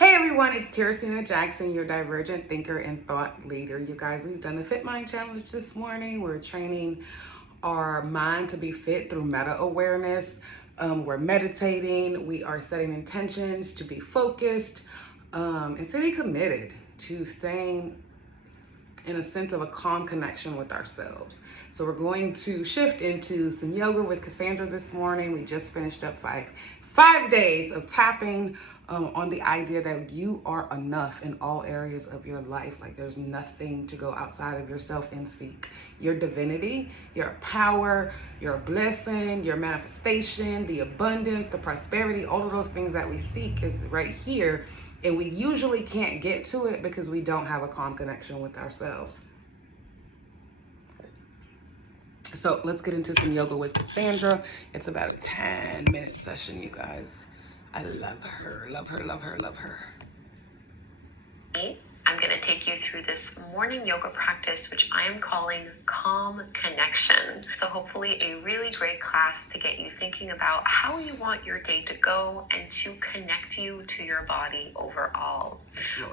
Hey everyone, it's Terricina Jackson, your divergent thinker and thought leader. You guys, we've done the Fit Mind Challenge this morning. We're training our mind to be fit through meta awareness. We're meditating. We are setting intentions to be focused and to be committed to staying in a sense of a calm connection with ourselves. So we're going to shift into some yoga with Kassandra this morning. We just finished up five days of tapping on the idea that you are enough in all areas of your life. Like there's nothing to go outside of yourself and seek. Your divinity, your power, your blessing, your manifestation, the abundance, the prosperity, all of those things that we seek is right here. And we usually can't get to it because we don't have a calm connection with ourselves. So let's get into some yoga with Kassandra. It's about a 10-minute session, you guys. I love her, love her, love her, love her. I'm going to take you through this morning yoga practice, which I am calling Calm Connection. So hopefully a really great class to get you thinking about how you want your day to go and to connect you to your body overall.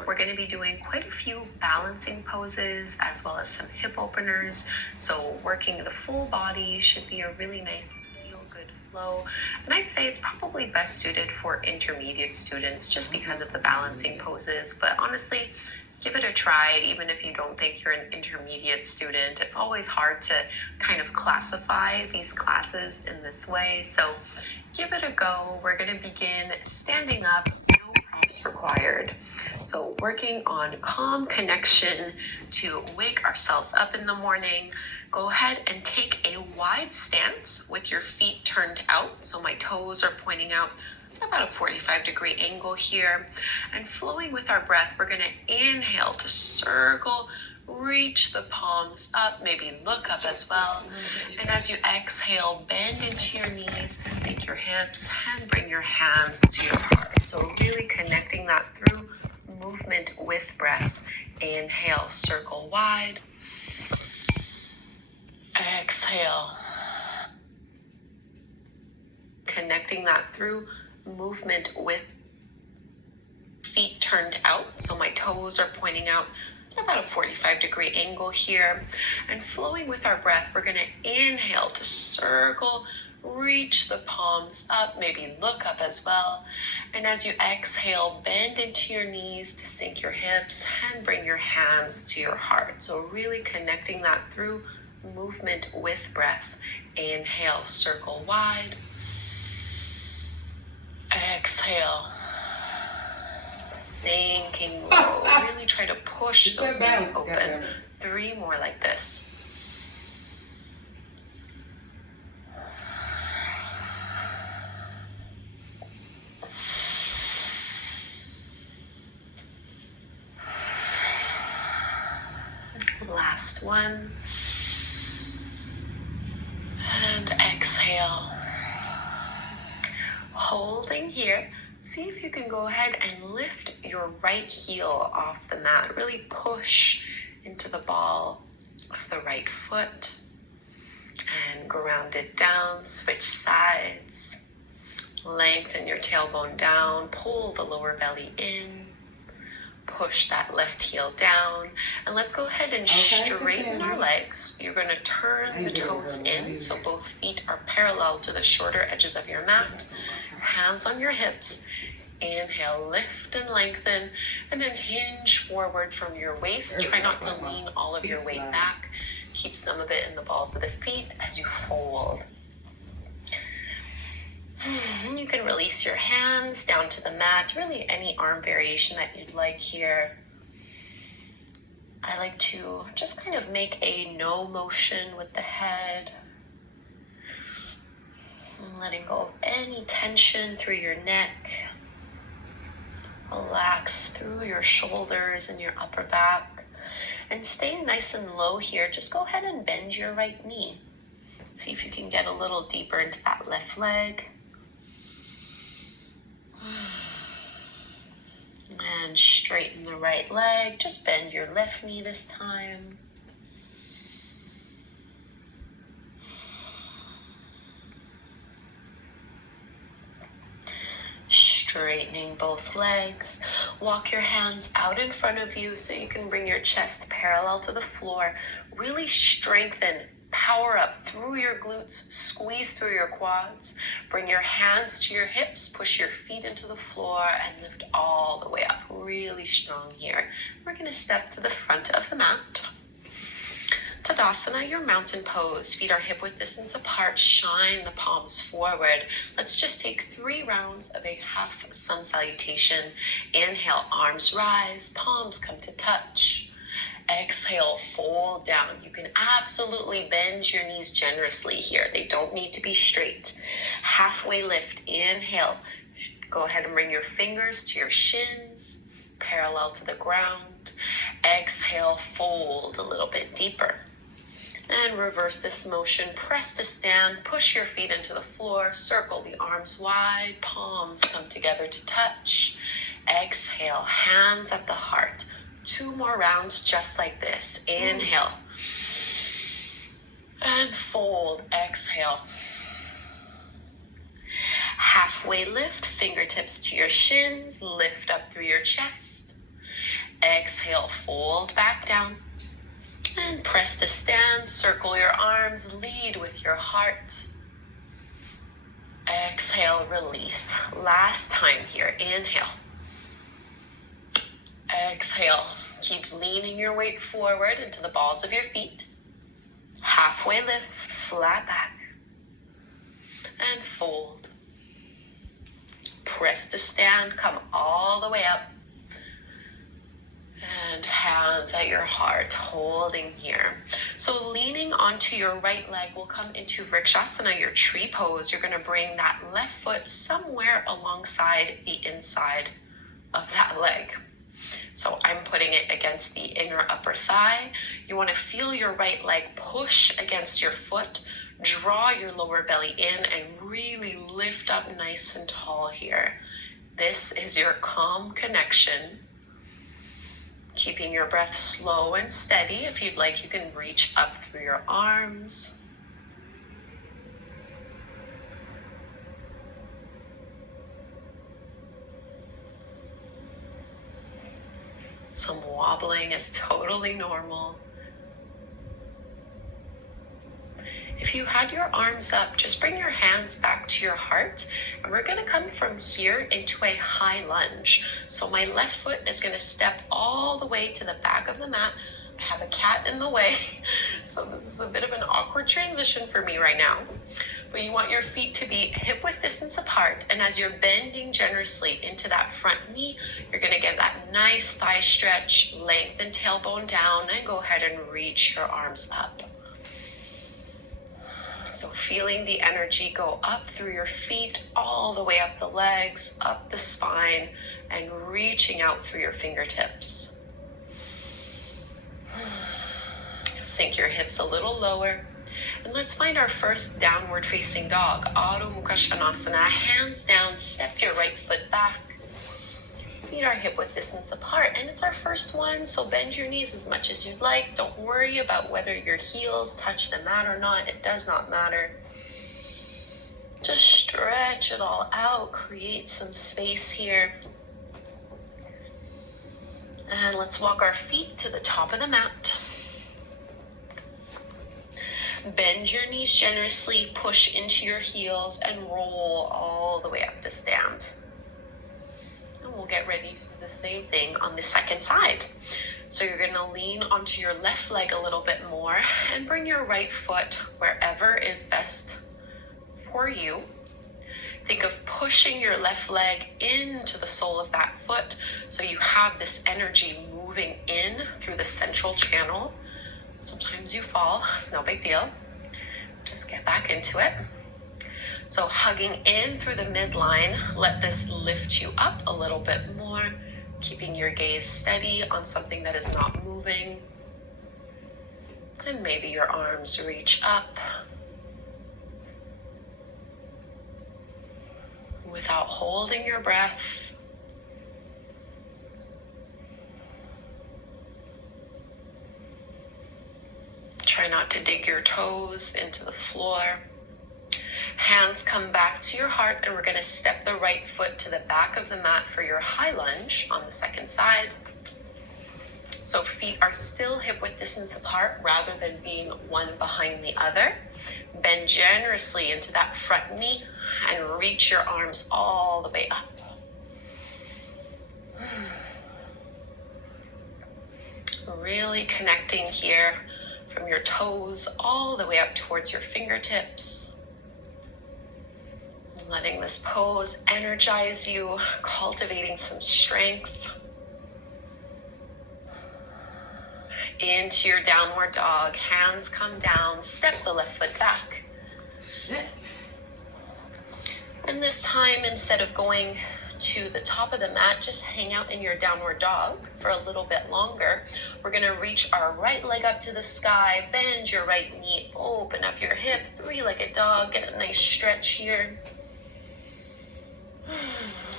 We're going to be doing quite a few balancing poses as well as some hip openers. So working the full body should be a really nice feel-good flow. And I'd say it's probably best suited for intermediate students just because of the balancing poses. But honestly, give it a try, even if you don't think you're an intermediate student. It's always hard to kind of classify these classes in this way. So give it a go. We're going to begin standing up, no props required. So working on calm connection to wake ourselves up in the morning. Go ahead and take a wide stance with your feet turned out. So my toes are pointing out about a 45-degree angle here. And flowing with our breath, we're going to inhale to circle, reach the palms up, maybe look up as well. And as you exhale, bend into your knees to sink your hips and bring your hands to your heart. So really connecting that through movement with breath. Inhale, circle wide. Exhale. Connecting that through movement with feet turned out. So my toes are pointing out about a 45-degree angle here. And flowing with our breath, we're going to inhale to circle, reach the palms up, maybe look up as well. And as you exhale, bend into your knees to sink your hips and bring your hands to your heart. So really connecting that through movement with breath. Inhale, circle wide. Exhale, sinking low. Really try to push those knees open. 3 more like this. Last one. And exhale. Holding here, see if you can go ahead and lift your right heel off the mat. Really push into the ball of the right foot and ground it down. Switch sides. Lengthen your tailbone down. Pull the lower belly in. Push that left heel down. And let's go ahead and straighten our legs. You're going to turn the toes in so both feet are parallel to the shorter edges of your mat. Hands on your hips. Inhale, lift and lengthen, and then hinge forward from your waist. Try not to lean all of your weight back. Keep some of it in the balls of the feet as you fold. You can release your hands down to the mat, really any arm variation that you'd like here. I like to just kind of make a no motion with the head. Letting go of any tension through your neck. Relax through your shoulders and your upper back. And stay nice and low here. Just go ahead and bend your right knee. See if you can get a little deeper into that left leg. And straighten the right leg. Just bend your left knee this time. straightening both legs. Walk your hands out in front of you so you can bring your chest parallel to the floor. Really strengthen, power up through your glutes, squeeze through your quads. Bring your hands to your hips, push your feet into the floor, and lift all the way up. Really strong here. We're going to step to the front of the mat. Tadasana, your mountain pose. Feet are hip width distance apart. Shine the palms forward. Let's just take 3 rounds of a half sun salutation. Inhale, arms rise, palms come to touch. Exhale, fold down. You can absolutely bend your knees generously here. They don't need to be straight. Halfway lift. Inhale. Go ahead and bring your fingers to your shins, parallel to the ground. Exhale, fold a little bit deeper. And reverse this motion. Press to stand. Push your feet into the floor. Circle the arms wide. Palms come together to touch. Exhale, hands at the heart. 2 more rounds just like this. Inhale. And fold. Exhale. Halfway lift. Fingertips to your shins. Lift up through your chest. Exhale. Fold back down. And press to stand, circle your arms, lead with your heart. Exhale, release. Last time here, inhale. Exhale, keep leaning your weight forward into the balls of your feet. Halfway lift, flat back. And fold. Press to stand, come all the way up. And hands at your heart, holding here. So leaning onto your right leg, will come into Vrikshasana, your tree pose. You're going to bring that left foot somewhere alongside the inside of that leg. So I'm putting it against the inner upper thigh. You want to feel your right leg push against your foot, draw your lower belly in, and really lift up nice and tall here. This is your calm connection. Keeping your breath slow and steady. If you'd like, you can reach up through your arms. Some wobbling is totally normal. If you had your arms up, just bring your hands back to your heart, and we're going to come from here into a high lunge. So my left foot is going to step all the way to the back of the mat. I have a cat in the way, so this is a bit of an awkward transition for me right now. But you want your feet to be hip width distance apart, and as you're bending generously into that front knee, you're going to get that nice thigh stretch, lengthen tailbone down, and go ahead and reach your arms up. So feeling the energy go up through your feet, all the way up the legs, up the spine, and reaching out through your fingertips. Sink your hips a little lower. And let's find our first downward facing dog, Adho Mukha Svanasana. Hands down, step your right foot back. Feet are hip width distance apart, and it's our first one, so bend your knees as much as you'd like. Don't worry about whether your heels touch the mat or not. It does not matter. Just stretch it all out, create some space here. And let's walk our feet to the top of the mat. Bend your knees generously, push into your heels, and roll all the way up to stand. We'll get ready to do the same thing on the second side. So you're going to lean onto your left leg a little bit more and bring your right foot wherever is best for you. Think of pushing your left leg into the sole of that foot so you have this energy moving in through the central channel. Sometimes you fall, it's no big deal. Just get back into it. So hugging in through the midline, let this lift you up a little bit more, keeping your gaze steady on something that is not moving. And maybe your arms reach up without holding your breath. Try not to dig your toes into the floor. Hands come back to your heart, and we're going to step the right foot to the back of the mat for your high lunge on the second side. So feet are still hip width distance apart rather than being one behind the other. Bend generously into that front knee and reach your arms all the way up. Really connecting here from your toes all the way up towards your fingertips. Letting this pose energize you, cultivating some strength. Into your downward dog, hands come down, step the left foot back. And this time, instead of going to the top of the mat, just hang out in your downward dog for a little bit longer. We're gonna reach our right leg up to the sky, bend your right knee, open up your hip, three-legged dog, get a nice stretch here.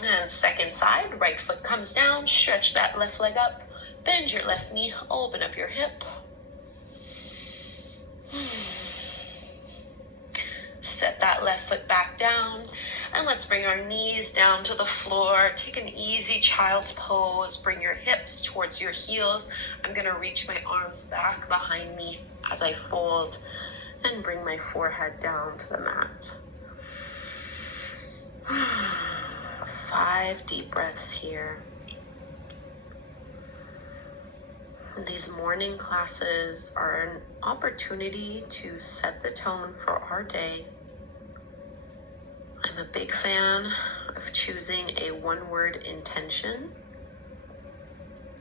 And second side, right foot comes down, stretch that left leg up, bend your left knee, open up your hip. Set that left foot back down, and let's bring our knees down to the floor. Take an easy child's pose. Bring your hips towards your heels. I'm gonna reach my arms back behind me as I fold and bring my forehead down to the mat. 5 deep breaths here. These morning classes are an opportunity to set the tone for our day. I'm a big fan of choosing a one-word intention.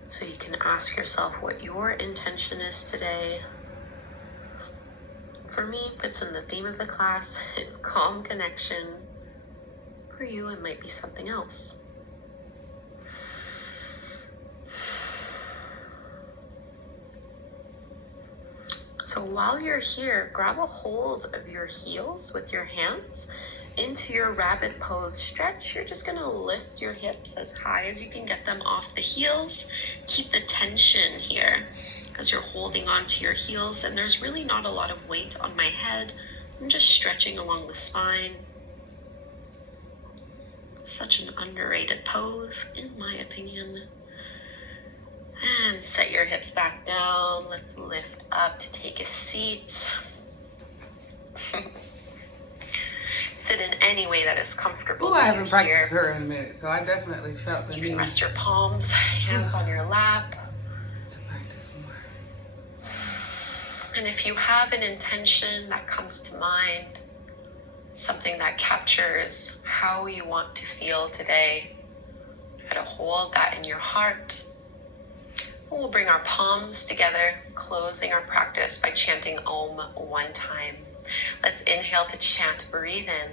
So you can ask yourself what your intention is today. For me, it's in the theme of the class. It's calm connection. For you, it might be something else. So while you're here, grab a hold of your heels with your hands into your rabbit pose stretch. You're just gonna lift your hips as high as you can get them off the heels. Keep the tension here as you're holding onto your heels, and there's really not a lot of weight on my head. I'm just stretching along the spine. Such an underrated pose, in my opinion. And set your hips back down. Let's lift up to take a seat. Sit in any way that is comfortable to you. I haven't practiced her in a minute, so I definitely felt the need. You can rest your palms, hands on your lap. To practice more. And if you have an intention that comes to mind, something that captures how you want to feel today, try to hold that in your heart. We'll bring our palms together, closing our practice by chanting Om one time. Let's inhale to chant. Breathe in.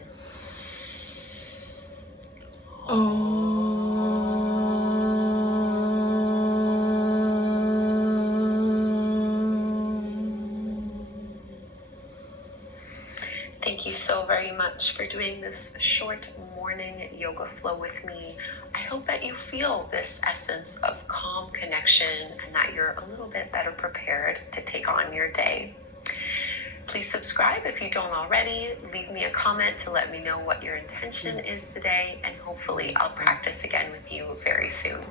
Thank you so very much for doing this short morning yoga flow with me. I hope that you feel this essence of calm connection and that you're a little bit better prepared to take on your day. Please subscribe if you don't already. Leave me a comment to let me know what your intention is today, and hopefully I'll practice again with you very soon.